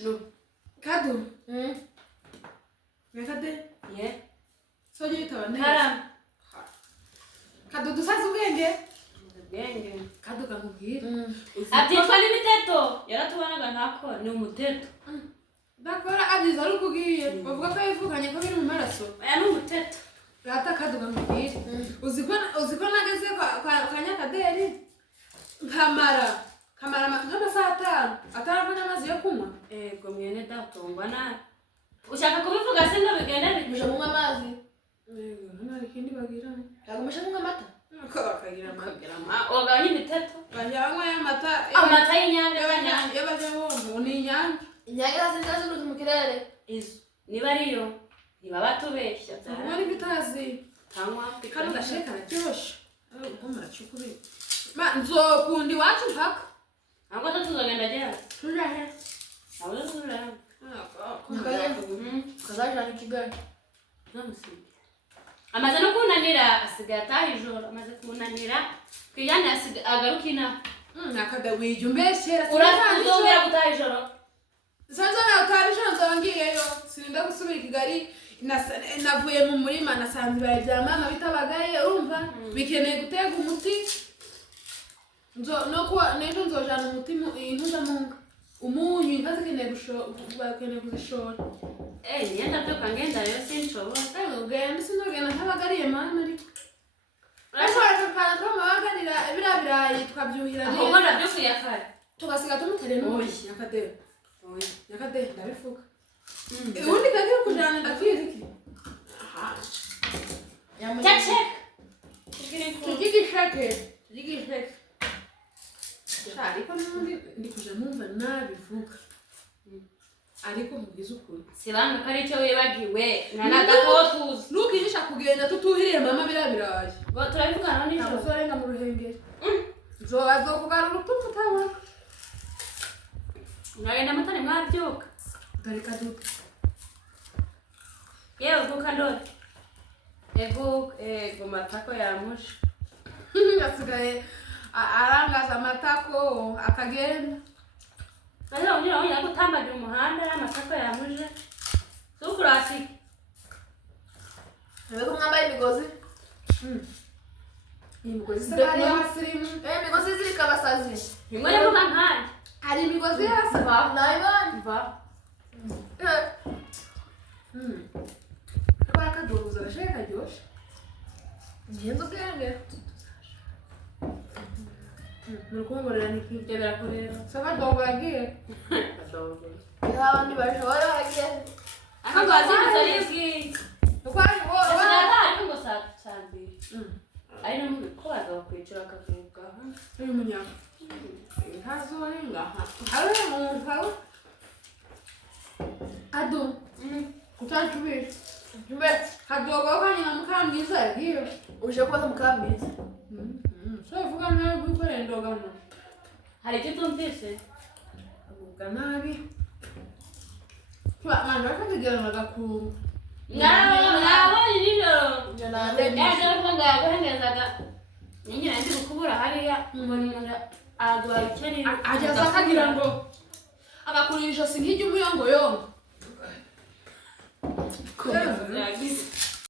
No. Kadu. Yakade. Yeah. Soje itabane. Haram. Kadu dusaze ubwenge. Ubwenge. Kadu kamubwira. Abyitwa n'imiteto. Yaratubanaga ntako ni umuteto. Dakora abiza ari kugiye. Bavuga ko yivuganye ko biri mu maraso. Aya ni umuteto. Rata Kadu kamubwira. Uziko nageze kwa Nyakaderi. Kamara nk'amasaha 5 atarabona amazi yo kunywa. Ego mwene datongwa nabi. Ushaka kubivuga se no bigenda Musha munywa amazi. Ego nari kindi bagira. Ntabwo musha munywa amata. Ko bakagira amata. Oganye imiteto. Banyanywa y'amata. Amata y'inyange banyanga. Yabaje bombo ni inyange. Inyange zasinze ziri mu kirere. Izo. Niba ariyo. Niba batubeshya. Ubwo ni bitazi. Tangwa. Kandi gasheka racyoshe. Ngomara cyukuri. Ma nzokundi wacu mpaka. Ntabwo tuzagenda jya. Turahe. Ntabwo tuzagenda. Kazajana i Kigali. Amaze no kunanira asigaye ataha ijoro. Amaze kunanira kwijana agaruka ina. Nakada wijumbeshera. Urazongera gutaha ijoro. Sanzo na utarisha nzongiyeyo. Sirinda gusubira i Kigali. Navuye mu murima nasanze bya mama bitabagaye urumva bikeneye gutega umuti. No kuwa nejo nzojana umutima intuza munga. Umunyu inkazi keneye kuzishora. Yenda byo kangenda rero sinshobora. Ugenda sinogenda ntabagariye mama ariko. Urashobora kupana ko mabagarira birabirayi twabyuhira neza. Ahubwo nabyo kuyakara. Tugasiga tumutere n'umushi Nyakaderi. Nyakaderi ndabifuka. Ubundi kagiye kujana ndakwiza iki? Aha. Chache. Tugigishake. Ariko n'undi ndi kuja numva nabivuga. Ariko mugize ukuri. Sibana ko ari cyo wibagiwe. Nanagatotuza. Nukinisha kugenda tutuhiriye mama birabiraye. Ngo turabivugana n'ijoro. Azorenga mu ruhengeri. Azokugarura utumva utawa. Nagenda mutari mwabyuka. Dareka duka. Yewe duka ndori. Ego matako yamusha. Yasigaye arangaza amatako akagenda. Rero unyira unya gutambagira umuhanda amatako yamuje. Sukurasi. Nabwo mwambaye imigozi. Imigozi sabari y'abasirimu. Imigozi zirika abasazi. Bimwe yavuga nkanje. Hari imigozi y'abasirimu. Nayibonye. Va. Kwa kadoza rasheka joshe. Ngenzo ubwenge. Nukumbora Ibyo birakureba. Saba dogo yagiye. Abandi bashobora bagiye. Akabazi bizaribwi. Kwani Ariko ngo satsambi. Ari no kwaga kwicira akavuga. uyu munyama. Ntazorenga ha. Awe mu nkawe. Ado. Kutashubira. Mbe kadogo kanyina mukamwiza yagiye. Uje kubaza mukambiza. So vuga nawe gukorera ndogano. Hari icyo tumvise. Avuga nabi. Kwa manda katigera nagakungu. Nabonye nijoro. Nyanande. Yaje kuvuga yaguhengezaga. Nyine ndi gukubura hariya umuntu agwa ikeri. Ajaza akagira ngo agakurisha sinkijye umuyongo yongo. Yagize.